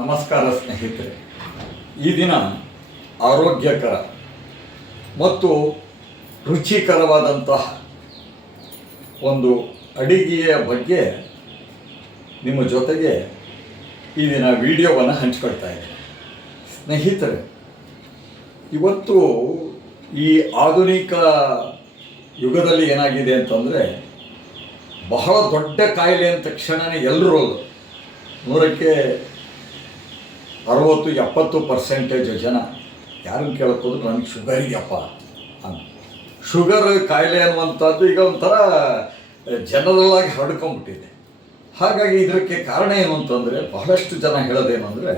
ನಮಸ್ಕಾರ ಸ್ನೇಹಿತರೆ. ಈ ದಿನ ಆರೋಗ್ಯಕರ ಮತ್ತು ರುಚಿಕರವಾದಂತಹ ಒಂದು ಅಡಿಗೆಯ ಬಗ್ಗೆ ನಿಮ್ಮ ಜೊತೆಗೆ ಈ ದಿನ ವಿಡಿಯೋವನ್ನು ಹಂಚಿಕೊಳ್ತಾ ಇದ್ದೇನೆ. ಸ್ನೇಹಿತರೆ, ಇವತ್ತು ಈ ಆಧುನಿಕ ಯುಗದಲ್ಲಿ ಏನಾಗಿದೆ ಅಂತಂದರೆ, ಬಹಳ ದೊಡ್ಡ ಕಾಯಿಲೆ ಅಂದ ತಕ್ಷಣವೇ ಎಲ್ಲರೂ 100ಕ್ಕೆ 60-70% ಜನ ಯಾರನ್ನು ಕೇಳೋಕ್ಕೋದ್ರು ನನಗೆ ಶುಗರ್ ಇದೆಯಪ್ಪ ಅಂತ. ಶುಗರ್ ಕಾಯಿಲೆ ಅನ್ನುವಂಥದ್ದು ಈಗ ಒಂಥರ ಜನರಲ್ಲಾಗಿ ಹರಡ್ಕೊಂಡ್ಬಿಟ್ಟಿದೆ. ಹಾಗಾಗಿ ಇದಕ್ಕೆ ಕಾರಣ ಏನು ಅಂತಂದರೆ, ಬಹಳಷ್ಟು ಜನ ಹೇಳೋದೇನು ಅಂದರೆ,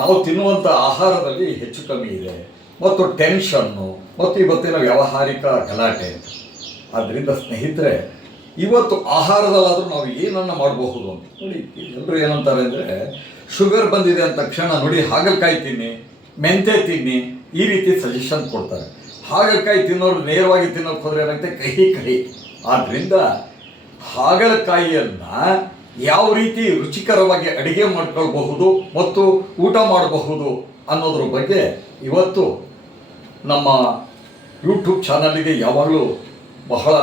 ನಾವು ತಿನ್ನುವಂಥ ಆಹಾರದಲ್ಲಿ ಹೆಚ್ಚು ಕಮ್ಮಿ ಇದೆ ಮತ್ತು ಟೆನ್ಷನ್ನು ಮತ್ತು ಇವತ್ತಿನ ವ್ಯಾವಹಾರಿಕ ಗಲಾಟೆ ಅಂತ. ಆದ್ದರಿಂದ ಸ್ನೇಹಿತರೆ, ಇವತ್ತು ಆಹಾರದಲ್ಲಾದರೂ ನಾವು ಏನನ್ನು ಮಾಡಬಹುದು ಅಂತ ನೋಡಿ. ಎಲ್ಲರೂ ಏನಂತಾರೆ ಅಂದರೆ, ಶುಗರ್ ಬಂದಿದೆ ಅಂದ ತಕ್ಷಣ ನೋಡಿ ಹಾಗಲಕಾಯಿ ತಿನ್ನಿ, ಮೆಂತೆ ತಿನ್ನಿ, ಈ ರೀತಿ ಸಜೆಷನ್ ಕೊಡ್ತಾರೆ. ಹಾಗಲಕಾಯಿ ತಿನ್ನೋರು ನೇರವಾಗಿ ತಿನ್ನೋಕೆ ಹೋದರೆ ಏನಾಗುತ್ತೆ, ಕಹಿ. ಆದ್ದರಿಂದ ಹಾಗಲಕಾಯಿಯನ್ನು ಯಾವ ರೀತಿ ರುಚಿಕರವಾಗಿ ಅಡುಗೆ ಮಾಡ್ಕೊಳ್ಬಹುದು ಮತ್ತು ಊಟ ಮಾಡಬಹುದು ಅನ್ನೋದ್ರ ಬಗ್ಗೆ ಇವತ್ತು ನಮ್ಮ ಯೂಟ್ಯೂಬ್ ಚಾನಲಿಗೆ ಯಾವಾಗಲೂ ಬಹಳ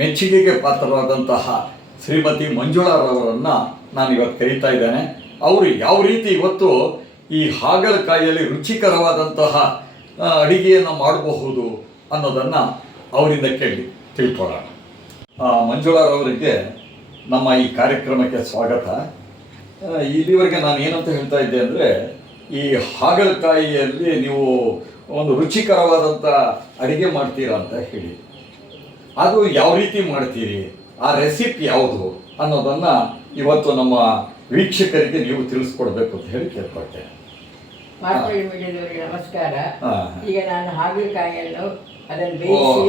ಮೆಚ್ಚುಗೆಗೆ ಪಾತ್ರರಾದಂತಹ ಶ್ರೀಮತಿ ಮಂಜುಳಾರವರನ್ನು ನಾನು ಇವತ್ತು ಕರೀತಾ ಇದ್ದೇನೆ. ಅವರು ಯಾವ ರೀತಿ ಇವತ್ತು ಈ ಹಾಗಲಕಾಯಿಯಲ್ಲಿ ರುಚಿಕರವಾದಂತಹ ಅಡಿಗೆಯನ್ನು ಮಾಡಬಹುದು ಅನ್ನೋದನ್ನು ಅವರಿಂದ ಕೇಳಿ ತಿಳ್ಕೊಳ್ಳೋಣ. ಮಂಜುಳಾರವರಿಗೆ ನಮ್ಮ ಈ ಕಾರ್ಯಕ್ರಮಕ್ಕೆ ಸ್ವಾಗತ. ಇಲ್ಲಿವರೆಗೆ ನಾನು ಏನಂತ ಹೇಳ್ತಾ ಇದ್ದೆ ಅಂದರೆ, ಈ ಹಾಗಲಕಾಯಿಯಲ್ಲಿ ನೀವು ಒಂದು ರುಚಿಕರವಾದಂಥ ಅಡಿಗೆ ಮಾಡ್ತೀರಾ ಅಂತ ಹೇಳಿ, ಅದು ಯಾವ ರೀತಿ ಮಾಡ್ತೀರಿ, ಆ ರೆಸಿಪಿ ಯಾವುದು ಅನ್ನೋದನ್ನು ಇವತ್ತು ನಮ್ಮ ವೀಕ್ಷಕರಿಗೆ ನೀವು ತಿಳಿಸ್ಕೊಡ್ಬೇಕು ಅಂತ ಹೇಳಿ ಕೇಳ್ಕೊಳ್ತೇನೆ. ಮಾರ್ಪಳ್ಳಿ ಮೀಡಿಯಾದವರಿಗೆ ನಮಸ್ಕಾರ. ಈಗ ನಾನು ಹಾಗಲಕಾಯಿಯನ್ನು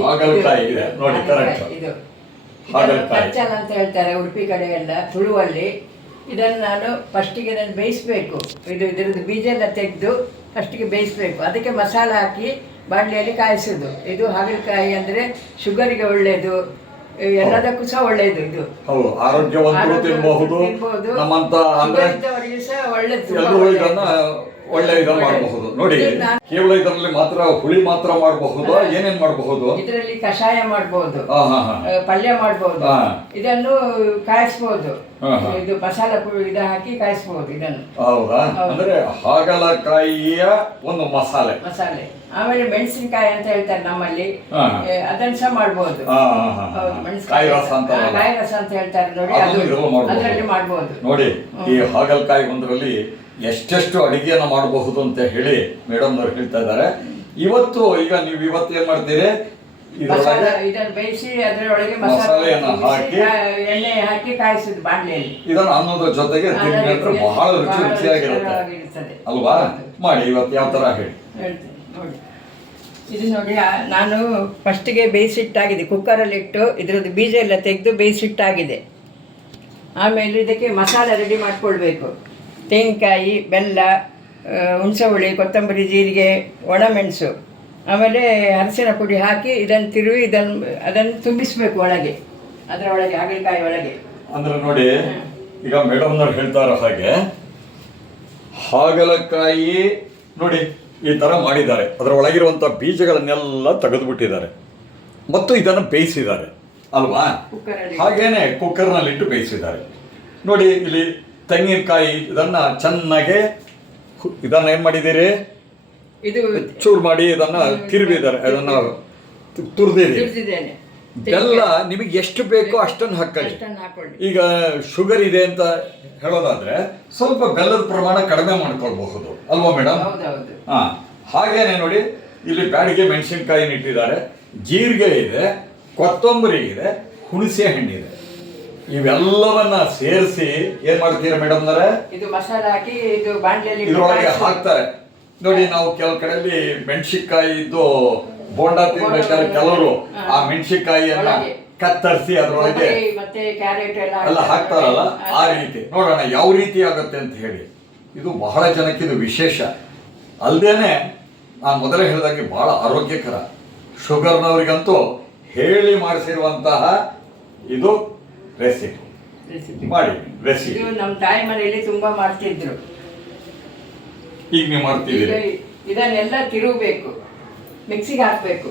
ಹಾಗಲಕಾಯಿ ಇದೆ ನೋಡಿ, ಕರೆಕ್ಟ್. ಇದು ಕಚ್ಚಲ ಅಂತ ಹೇಳ್ತಾರೆ ಉಡುಪಿ ಕಡೆ ಎಲ್ಲ, ತುಳುವಲ್ಲಿ. ಇದನ್ನು ನಾನು ಫಸ್ಟಿಗೆ ಇದನ್ನು ಬೇಯಿಸಬೇಕು. ಇದರದ್ದು ಬೀಜ ಎಲ್ಲ ತೆಗೆದು ಫಸ್ಟಿಗೆ ಬೇಯಿಸಬೇಕು. ಅದಕ್ಕೆ ಮಸಾಲ ಹಾಕಿ ಬಾಣಲೆಯಲ್ಲಿ ಕಾಯಿಸೋದು. ಇದು ಹಾಗಲಕಾಯಿ ಅಂದರೆ ಶುಗರಿಗೆ ಒಳ್ಳೆಯದು, ಎಲ್ಲದಕ್ಕೂ ಸಹ ಒಳ್ಳೆಯದು. ಇದು ಆರೋಗ್ಯವಂತರು ತಿನ್ನಬಹುದು, ನಮ್ಮಂತ ಸಹ ಒಳ್ಳೆಯದು, ಒಳ್ಳೆ ಇದನ್ನು ಮಾಡಬಹುದು ನೋಡಿ. ಕೇವಲ ಇದರಲ್ಲಿ ಮಾತ್ರ ಹುಳಿ ಮಾತ್ರ ಮಾಡಬಹುದು, ಏನೇನ್ ಮಾಡಬಹುದು? ಇದರಲ್ಲಿ ಕಷಾಯ ಮಾಡಬಹುದು, ಪಲ್ಯ ಮಾಡಬಹುದು, ಇದನ್ನು ಕಾಯಿಸಬಹುದು. ಇದು ಮಸಾಲ ಇದು ಹಾಕಿ ಕಾಯಿಸಬಹುದು ಇದನ್ನು. ಹೌದಾ? ಅಂದ್ರೆ ಹಾಗಲಕಾಯಿಯ ಒಂದು ಮಸಾಲೆ. ಆಮೇಲೆ ಮೆಣಸಿನಕಾಯಿ ಅಂತ ಹೇಳ್ತಾರೆ ನಮ್ಮಲ್ಲಿ, ಅದನ್ನ ಸಹ ಮಾಡಬಹುದು. ಕಾಯಿ ರಸ ಅಂತ ಹೇಳ್ತಾರೆ ನೋಡಿ, ಅದರಲ್ಲಿ ಮಾಡಬಹುದು ನೋಡಿ. ಈ ಹಾಗಲಕಾಯಿ ಒಂದರಲ್ಲಿ ಎಷ್ಟೆಷ್ಟು ಅಡಿಗೆಯನ್ನು ಮಾಡಬಹುದು ಅಂತ ಹೇಳಿ ಮೇಡಮ್ ಅವ್ರು ಹೇಳ್ತಾ ಇದ್ದಾರೆ. ಇವತ್ತು ನೀವು ಏನ್ ಮಾಡ್ತೀರಿ, ಇದನ್ನು ಬೇಯಿಸಿ ಅದರೊಳಗೆ ಮಸಾಲೆಯನ್ನು ಹಾಕಿ ಎಣ್ಣೆ ಹಾಕಿ ಕಾಯಿಸಿದ ಬಾಣಲೆಯಲ್ಲಿ ಇದನ್ನು ಅನ್ನೋದ್ರ ಜೊತೆಗೆ ತಿಂದ್ರೆ ಬಹಳ ರುಚಿಯಾಗಿರುತ್ತೆ ಅಲ್ವಾ? ಮಾಡಿ ಇವತ್ತು ಯಾವ ತರ ಹೇಳ್ತೀನಿ ನೋಡಿ. ಇದು ನೋಡಿ, ನಾನು ಫಸ್ಟಿಗೆ ಬೇಯಿಸಿಟ್ಟಾಗಿದೆ, ಕುಕ್ಕರಲ್ಲಿ ಇಟ್ಟು ಇದರದ್ದು ಬೀಜ ಎಲ್ಲ ತೆಗೆದು ಬೇಯಿಸಿಟ್ಟಾಗಿದೆ. ಆಮೇಲೆ ಇದಕ್ಕೆ ಮಸಾಲ ರೆಡಿ ಮಾಡ್ಕೊಳ್ಬೇಕು. ತೆಂಗಿನಕಾಯಿ, ಬೆಲ್ಲ, ಹುಣಸೆ ಹುಳಿ, ಕೊತ್ತಂಬರಿ, ಜೀರಿಗೆ, ಒಣಮೆಣಸು, ಆಮೇಲೆ ಅರಸಿನ ಪುಡಿ ಹಾಕಿ ಇದನ್ನು ತಿರುವಿ ಅದನ್ನು ತುಂಬಿಸಬೇಕು ಒಳಗೆ, ಅದರ ಒಳಗೆ, ಹಾಗಲಕಾಯಿ ಒಳಗೆ. ಅಂದ್ರೆ ನೋಡಿ, ಈಗ ಮೇಡಮ್ನವ್ರು ಹೇಳ್ತಾರ ಹಾಗೆ ಹಾಗಲಕಾಯಿ ನೋಡಿ ಈ ತರ ಮಾಡಿದ್ದಾರೆ. ಅದರ ಒಳಗಿರುವಂಥ ಬೀಜಗಳನ್ನೆಲ್ಲ ತೆಗೆದುಬಿಟ್ಟಿದ್ದಾರೆ ಮತ್ತು ಇದನ್ನು ಬೇಯಿಸಿದ್ದಾರೆ ಅಲ್ವಾ? ಹಾಗೇನೆ ಕುಕ್ಕರ್ನಲ್ಲಿಟ್ಟು ಬೇಯಿಸಿದ್ದಾರೆ ನೋಡಿ. ಇಲ್ಲಿ ತೆಂಗಿನಕಾಯಿ ಇದನ್ನ ಚೆನ್ನಾಗಿ ಏನ್ ಮಾಡಿದ್ದೀರಿ, ಚೂರು ಮಾಡಿ ಇದನ್ನ ತಿರುವಿದ್ದಾರೆ, ಅದನ್ನ ತುರಿದಿದ್ದೀರಿ. ಬೆಲ್ಲ ನಿಮಗೆ ಎಷ್ಟು ಬೇಕೋ ಅಷ್ಟನ್ನು ಹಾಕೊಳ್ಳಿ. ಈಗ ಶುಗರ್ ಇದೆ ಅಂತ ಹೇಳೋದಾದ್ರೆ ಸ್ವಲ್ಪ ಬೆಲ್ಲದ ಪ್ರಮಾಣ ಕಡಿಮೆ ಮಾಡ್ಕೊಳ್ಬಹುದು ಅಲ್ವಾ ಮೇಡಮ್? ಹಾಗೇನೆ ನೋಡಿ, ಇಲ್ಲಿ ಬ್ಯಾಡಿಗೆ ಮೆಣಸಿನಕಾಯಿ ಇಟ್ಟಿದ್ದಾರೆ, ಜೀರಿಗೆ ಇದೆ, ಕೊತ್ತಂಬರಿ ಇದೆ, ಹುಣಸೆ ಹಣ್ಣಿದೆ. ಇವೆಲ್ಲವನ್ನ ಸೇರಿಸಿ ಏನ್ ಮಾಡ್ತೀರಾ ಮೇಡಮ್ನವರೇ? ಇದು ಮಸಾಲ ಹಾಕಿ ಇದ್ರೊಳಗೆ ಹಾಕ್ತಾರೆ ನೋಡಿ. ನಾವು ಕೆಲವು ಕಡೆಯಲ್ಲಿ ಮೆಣಸಿನಕಾಯಿ ಇದ್ದು ಬೋಂಡಾ ತಿನ್ಬೇಕಾದ್ರೆ ಕೆಲವರು ಆ ಮೆಣಸಿನಕಾಯಿಯನ್ನ ಕತ್ತರಿಸಿ ಅದರೊಳಗೆ ಎಲ್ಲ ಹಾಕ್ತಾರಲ್ಲ, ಆ ರೀತಿ ನೋಡೋಣ ಯಾವ ರೀತಿ ಆಗುತ್ತೆ ಅಂತ ಹೇಳಿ. ಇದು ಬಹಳ ಜನಕ್ಕೆ ಇದು ವಿಶೇಷ ಅಲ್ಲದೇನೆ, ನಾನು ಮೊದಲೇ ಹೇಳಿದಾಗೆ ಬಹಳ ಆರೋಗ್ಯಕರ. ಶುಗರ್ನವರಿಗಂತೂ ಹೇಳಿ ಮಾಡಿಸಿರುವಂತಹ ಇದು ರೆಸಿಪಿ ಮಾಡಿ. ರೆಸಿಪಿ ನಮ್ಮ ತಾಯಿ ಮನೆಯಲ್ಲಿ ತುಂಬಾ ಮಾಡ್ತಿದ್ರು. ಈಗ ನೀವು ಈಗ ಮಾಡ್ತಿದ್ದೀರಿ. ಇದನ್ನೆಲ್ಲ ತಿರುಗಬೇಕು, ಮಿಕ್ಸಿಗೆ ಹಾಕಬೇಕು.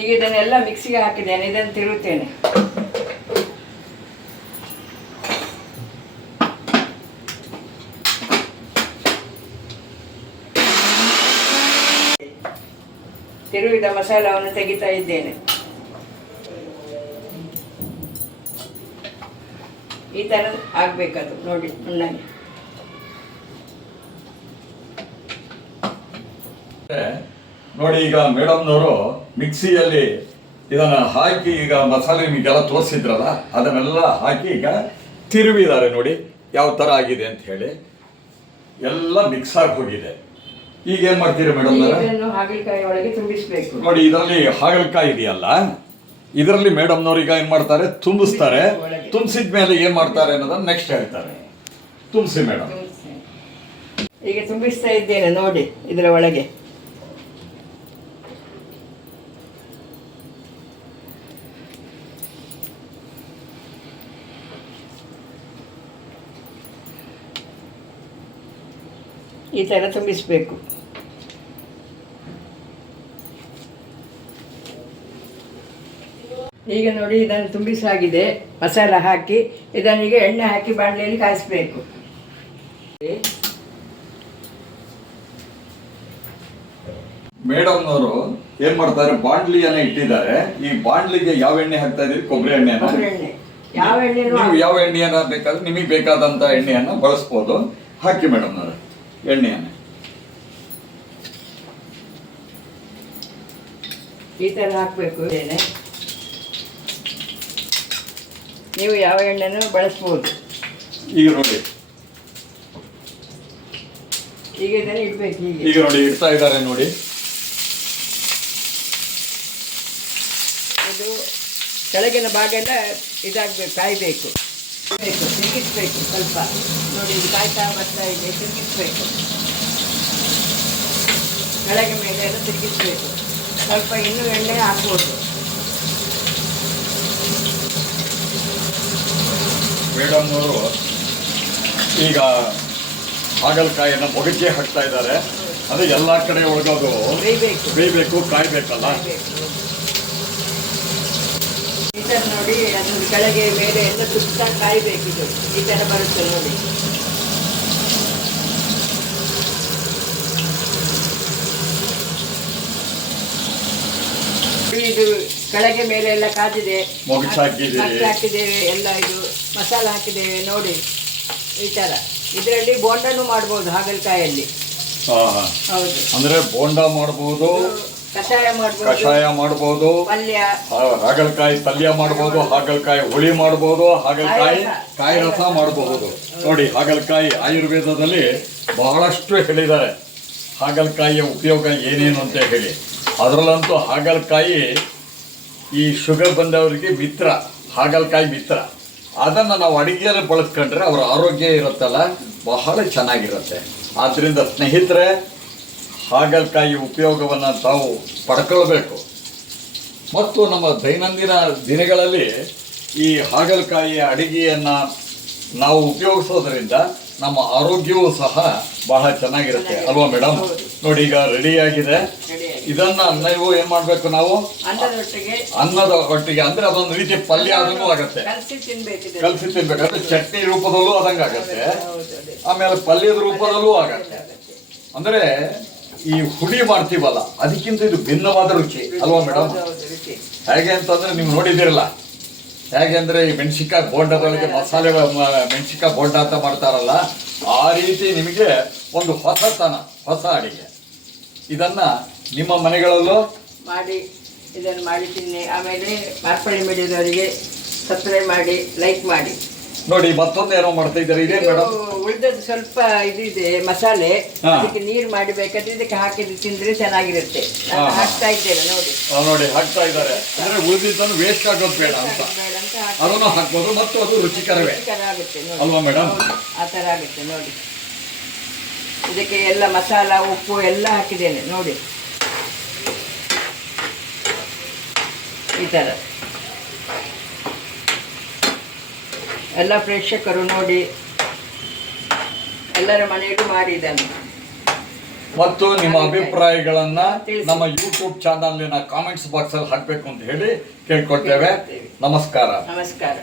ಈಗ ಇದನ್ನೆಲ್ಲ ಮಿಕ್ಸಿಗೆ ಹಾಕಿದ್ದೇನೆ, ಇದನ್ನು ತಿರುಗುತ್ತೇನೆ. ತಿರುವಿದ ಮಸಾಲವನ್ನು ತೆಗಿತಾ ಇದ್ದೇನೆ. ಈ ಥರ ಆಗಬೇಕದು ನೋಡಿ ನುಣ್ಣಗೆ. ನೋಡಿ ಈಗ ಮೇಡಮ್ನವರು ಮಿಕ್ಸಿಯಲ್ಲಿ ಇದನ್ನ ಹಾಕಿ ಈಗ ಮಸಾಲೆ ನಿಮಗೆಲ್ಲ ತೋರಿಸಿದ್ರಲ್ಲ ಅದನ್ನೆಲ್ಲ ಹಾಕಿ ಈಗ ತಿರುವಿದ್ದಾರೆ. ನೋಡಿ ಯಾವ ಥರ ಆಗಿದೆ ಅಂತ ಹೇಳಿ ಎಲ್ಲ ಮಿಕ್ಸ್ ಆಗಿ ಹೋಗಿದೆ. ಈಗ ಏನ್ ಮಾಡ್ತೀರಿ ಮೇಡಮ್? ಇದನ್ನು ಹಾಗಲಕಾಯಿ ಒಳಗೆ ತುಂಬಿಸಬೇಕು. ನೋಡಿ ಇದರಲ್ಲಿ ಹಾಗಲಕಾಯಿ ಇದೆಯಲ್ಲ, ಇದರಲ್ಲಿ ಮೇಡಮ್ನವ್ರು ಈಗ ಏನ್ ಮಾಡ್ತಾರೆ, ತುಂಬಿಸ್ತಾರೆ. ತುಂಬಿಸಿದ ಮೇಲೆ ಏನ್ ಮಾಡ್ತಾರೆ ಅನ್ನೋದನ್ನ ನೆಕ್ಸ್ಟ್ ಹೇಳ್ತಾರೆ. ತುಂಬಿಸಿ ಮೇಡಮ್. ಈಗ ತುಂಬಿಸ್ತಾ ಇದ್ದೇನೆ ನೋಡಿ ಇದರ ಒಳಗೆ. ಈ ಥರ ತುಂಬಿಸಬೇಕು. ಈಗ ನೋಡಿ ಇದನ್ನು ತುಂಬಿಸಾಗಿದೆ. ಮಸಾಲ ಹಾಕಿ ಇದನ್ನೀಗ ಎಣ್ಣೆ ಹಾಕಿ ಬಾಣಲೆಯಲ್ಲಿ ಕಾಯಿಸಬೇಕು. ಮೇಡಮ್ನವರು ಏನ್ ಮಾಡ್ತಾರೆ, ಬಾಂಡ್ಲಿಯನ್ನ ಇಟ್ಟಿದ್ದಾರೆ. ಈ ಬಾಂಡ್ಲಿಗೆ ಯಾವ ಎಣ್ಣೆ ಹಾಕ್ತಾ ಇದೀರಿ? ಕೊಬ್ಬರಿ ಎಣ್ಣೆ. ಯಾವ ಎಣ್ಣೆ ನೀವು ಯಾವ ಎಣ್ಣೆಯನ್ನ ಬೇಕಾದ್ರೆ ನಿಮಗೆ ಬೇಕಾದಂತ ಎಣ್ಣೆಯನ್ನ ಬಳಸ್ಬೋದು. ಹಾಕಿ ಮೇಡಮ್ನವ್ರೆ ಎಣ್ಣೆಯನ್ನ. ಈ ಥರ ಹಾಕಬೇಕು. ನೀವು ಯಾವ ಎಣ್ಣೆನೂ ಬಳಸ್ಬೋದು. ಈಗ ನೋಡಿ, ಈಗ ಇದನ್ನು ಇಡಬೇಕು. ಈಗ ನೋಡಿ ಇಡ್ತಾ ಇದ್ದಾರೆ ನೋಡಿ. ಇದು ಕೆಳಗಿನ ಭಾಗ ಎಲ್ಲ ಇದಾಗಬೇಕು, ಕಾಯಬೇಕು, ತಿರುಗಿಸ್ಬೇಕು ಸ್ವಲ್ಪ. ನೋಡಿ ಇದು ಕಾಯ್ತಾ ಬರ್ತಾ ಇದೆ, ತಿರುಗಿಸ್ಬೇಕು. ಕೆಳಗೆ ಮೇಲೆ ಎಲ್ಲ ತಿರುಗಿಸ್ಬೇಕು. ಸ್ವಲ್ಪ ಇನ್ನೂ ಎಣ್ಣೆ ಹಾಕ್ಬೋದು. ಮೇಡಮ್ನವರು ಈಗ ಹಾಗಲಕಾಯಿಯನ್ನ ಮೊಗಜಿಗೆ ಹಾಕ್ತಾ ಇದ್ದಾರೆ. ಅದು ಎಲ್ಲ ಕಡೆ ಒಳಗೋದು ಬೇಯಬೇಕು, ಕಾಯ್ಬೇಕಲ್ಲ. ಈ ಥರ ನೋಡಿ ಅದನ್ನು ಕೆಳಗೆ ಮೇಲೆ ಎಲ್ಲ ಸುತ್ತ ಕಾಯಬೇಕಿದು. ಈ ಥರ ಬರುತ್ತೆ ನೋಡಿ. ಇದು ಕೆಳಗೆ ಮೇಲೆ ಎಲ್ಲ ಕಾದಿದೆ. ಹಾಕಿದ್ದೇವೆ, ಎಲ್ಲ ಇದು ಮಸಾಲ ಹಾಕಿದ್ದೇವೆ ನೋಡಿ. ಈ ಥರ ಇದರಲ್ಲಿ ಬೋಂಡನು ಮಾಡ್ಬೋದು ಹಾಗಲಕಾಯಲ್ಲಿ. ಹೌದು, ಅಂದ್ರೆ ಬೋಂಡ ಮಾಡ್ಬೋದು, ಕಷಾಯ ಮಾಡ್ಬೋದು, ಪಲ್ಯ, ಹಾಗಲಕಾಯಿ ಪಲ್ಯ ಮಾಡ್ಬೋದು, ಹಾಗಲಕಾಯಿ ಹುಳಿ ಮಾಡ್ಬೋದು, ಹಾಗಲಕಾಯಿ ಕಾಯಿ ರಸ ಮಾಡಬಹುದು. ನೋಡಿ ಹಾಗಲಕಾಯಿ ಆಯುರ್ವೇದದಲ್ಲಿ ಬಹಳಷ್ಟು ಹೇಳಿದ್ದಾರೆ ಹಾಗಲಕಾಯಿಯ ಉಪಯೋಗ ಏನೇನು ಅಂತ ಹೇಳಿ. ಅದರಲ್ಲಂತೂ ಹಾಗಲಕಾಯಿ ಈ ಶುಗರ್ ಬಂದವರಿಗೆ ಮಿತ್ರ, ಹಾಗಲಕಾಯಿ ಮಿತ್ರ. ಅದನ್ನು ನಾವು ಅಡುಗೆಯಲ್ಲಿ ಬಳಸ್ಕೊಂಡ್ರೆ ಅವರ ಆರೋಗ್ಯ ಇರುತ್ತಲ್ಲ ಬಹಳ ಚೆನ್ನಾಗಿರುತ್ತೆ. ಆದ್ದರಿಂದ ಸ್ನೇಹಿತರೆ, ಹಾಗಲಕಾಯಿ ಉಪಯೋಗವನ್ನು ತಾವು ಪಡ್ಕೊಳ್ಬೇಕು. ಮತ್ತು ನಮ್ಮ ದೈನಂದಿನ ದಿನಗಳಲ್ಲಿ ಈ ಹಾಗಲಕಾಯಿಯ ಅಡುಗೆಯನ್ನು ನಾವು ಉಪಯೋಗಿಸೋದ್ರಿಂದ ನಮ್ಮ ಆರೋಗ್ಯವೂ ಸಹ ಬಹಳ ಚೆನ್ನಾಗಿರುತ್ತೆ ಅಲ್ವಾ ಮೇಡಮ್? ನೋಡಿ ಈಗ ರೆಡಿಯಾಗಿದೆ. ಇದನ್ನ ನೀವು ಏನ್ ಮಾಡ್ಬೇಕು, ನಾವು ಅನ್ನದ ಒಟ್ಟಿಗೆ ಅಂದ್ರೆ ಅದೊಂದು ರೀತಿ ಪಲ್ಯ ಅದನ್ನು ಆಗುತ್ತೆ, ಕಲಸಿ ತಿನ್ಬೇಕು. ಅಂದ್ರೆ ಚಟ್ನಿ ರೂಪದಲ್ಲೂ ಆದಂಗಾಗತ್ತೆ, ಆಮೇಲೆ ಪಲ್ಯದ ರೂಪದಲ್ಲೂ ಆಗತ್ತೆ. ಅಂದ್ರೆ ಈ ಹುಳಿ ಮಾಡ್ತೀವಲ್ಲ ಅದಕ್ಕಿಂತ ಇದು ಭಿನ್ನವಾದ ರುಚಿ ಅಲ್ವಾ ಮೇಡಮ್? ಹೇಗೆ ಅಂತಂದ್ರೆ ನೀವು ನೋಡಿದಿರಲ್ಲ, ಹೇಗೆ ಅಂದ್ರೆ ಈ ಮೆಣಸಿಕಾಯಿ ಬೋಂಡದೊಳಗೆ ಮಸಾಲೆ ಮೆಣಸಿಕಾಯಿ ಬೋಂಡ ಅಂತ ಮಾಡ್ತಾರಲ್ಲ, ಆ ರೀತಿ ನಿಮಗೆ ಒಂದು ಹೊಸತನ, ಹೊಸ ಅಡಿಗೆ. ಇದನ್ನ ನಿಮ್ಮ ಮನೆಗಳಲ್ಲೂ ಮಾಡಿ ಇದನ್ನು ಮಾಡಿ ತಿನ್ನಿ. ಆಮೇಲೆ ಮಾರ್ಪಳ್ಳಿ ಮೀಡಿಯಾದವರಿಗೆ ಸಬ್ಸ್ಕ್ರೈಬ್ ಮಾಡಿ, ಲೈಕ್ ಮಾಡಿ. ನೋಡಿ ಮತ್ತೊಂದು ಏನೋ ಮಾಡ್ತಾ ಇದ್ದಾರೆ, ಇದೇನು ಮೇಡಮ್? ಉಳಿದದ್ದು ಸ್ವಲ್ಪ ಇದಿದೆ ಮಸಾಲೆ, ಅದಕ್ಕೆ ನೀರು ಮಾಡಿ ಬೇಕಾದ್ರೆ ಇದಕ್ಕೆ ಹಾಕಿದ್ದು ತಿಂದ್ರೆ ಚೆನ್ನಾಗಿರುತ್ತೆ. ಹಾಕ್ತಾ ಇದ್ದೇನೆ ನೋಡಿ. ನೋಡಿ ಹಾಕ್ತಾ ಇದ್ದಾರೆ, ಅಂದ್ರೆ ಉಳಿದಿದ್ದನ್ನು ವೇಸ್ಟ್ ಆಗೋದು ಬೇಡ ಅಂತ ಅದನ್ನು ಹಾಕ್ಬೋದು, ಮತ್ತು ಅದು ರುಚಿಕರವೇ ಆಗುತ್ತೆ ಅಲ್ವಾ ಮೇಡಮ್? ಆ ಥರ ಆಗುತ್ತೆ ನೋಡಿ. ಇದಕ್ಕೆ ಎಲ್ಲ ಮಸಾಲ, ಉಪ್ಪು ಎಲ್ಲ ಹಾಕಿದ್ದೇನೆ ನೋಡಿ. ಈ ಥರ ಎಲ್ಲ ಪ್ರೇಕ್ಷಕರು ನೋಡಿ ಎಲ್ಲರ ಮನೆಯಲ್ಲೂ ಮಾಡಿದ್ದಾನೆ. ಮತ್ತು ನಿಮ್ಮ ಅಭಿಪ್ರಾಯಗಳನ್ನ ತಿಳಿಸಿ. ನಮ್ಮ ಯೂಟ್ಯೂಬ್ ಚಾನಲ್ನ ಕಾಮೆಂಟ್ಸ್ ಬಾಕ್ಸಲ್ಲಿ ಹಾಕಬೇಕು ಅಂತ ಹೇಳಿ ಕೇಳ್ಕೊಳ್ತೇವೆ. ನಮಸ್ಕಾರ. ನಮಸ್ಕಾರ.